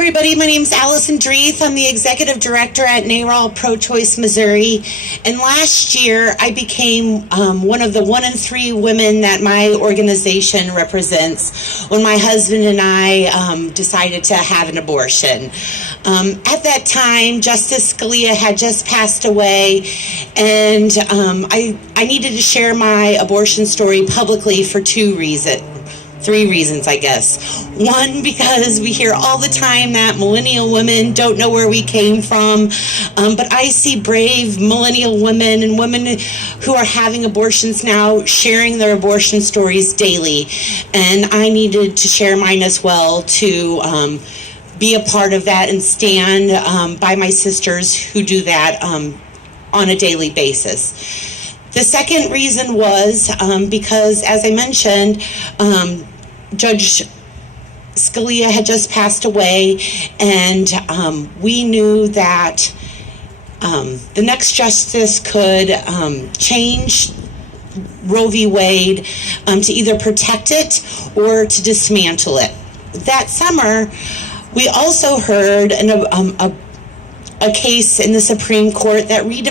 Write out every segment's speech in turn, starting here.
everybody, my name is Alison Dreith. I'm the Executive Director at NARAL Pro-Choice Missouri. And last year, I became one of the 1 in 3 women that my organization represents when my husband and I decided to have an abortion. At that time, Justice Scalia had just passed away, and I needed to share my abortion story publicly for 3 reasons, I guess. One, because we hear all the time that millennial women don't know where we came from, but I see brave millennial women and women who are having abortions now sharing their abortion stories daily, and I needed to share mine as well to be a part of that and stand by my sisters who do that on a daily basis. The second reason was because, as I mentioned, Judge Scalia had just passed away, and we knew that the next justice could change Roe v. Wade to either protect it or to dismantle it. That summer, we also heard a case in the Supreme Court that would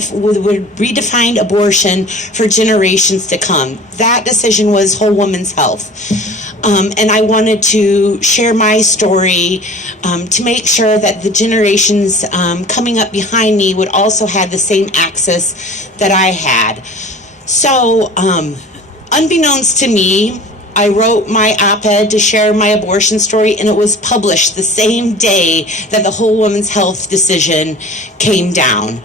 redefine abortion for generations to come. That decision was whole woman's health. And I wanted to share my story to make sure that the generations coming up behind me would also have the same access that I had. So, unbeknownst to me, I wrote my op-ed to share my abortion story, and it was published the same day that the whole woman's health decision came down,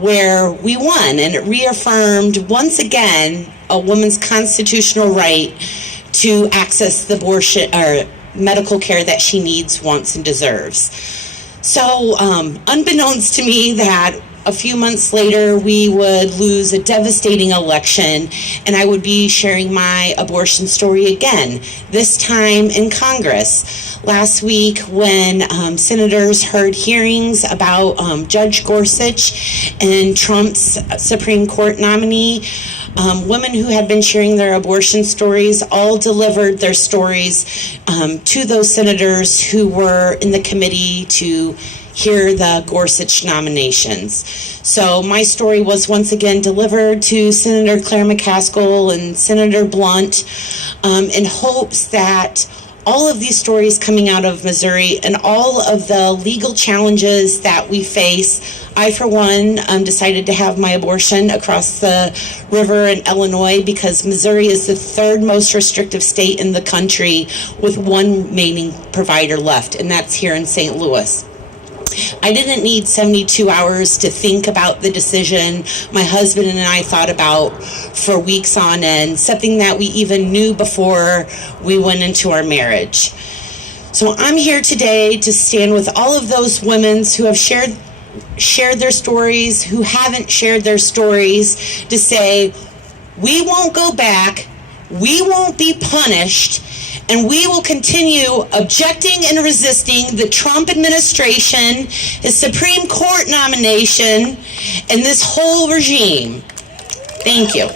where we won, and it reaffirmed once again a woman's constitutional right to access the abortion or medical care that she needs, wants, and deserves. So, unbeknownst to me, that a few months later, we would lose a devastating election, and I would be sharing my abortion story again, this time in Congress. Last week, when senators heard hearings about Judge Gorsuch and Trump's Supreme Court nominee, women who had been sharing their abortion stories all delivered their stories to those senators who were in the committee to hear the Gorsuch nominations. So my story was once again delivered to Senator Claire McCaskill and Senator Blunt in hopes that all of these stories coming out of Missouri and all of the legal challenges that we face, I, for one, decided to have my abortion across the river in Illinois because Missouri is the 3rd most restrictive state in the country with one remaining provider left, and that's here in St. Louis. I didn't need 72 hours to think about the decision my husband and I thought about for weeks on end, something that we even knew before we went into our marriage. So I'm here today to stand with all of those women who have shared their stories, who haven't shared their stories, to say, we won't go back, we won't be punished, and we will continue objecting and resisting the Trump administration, his Supreme Court nomination, and this whole regime. Thank you.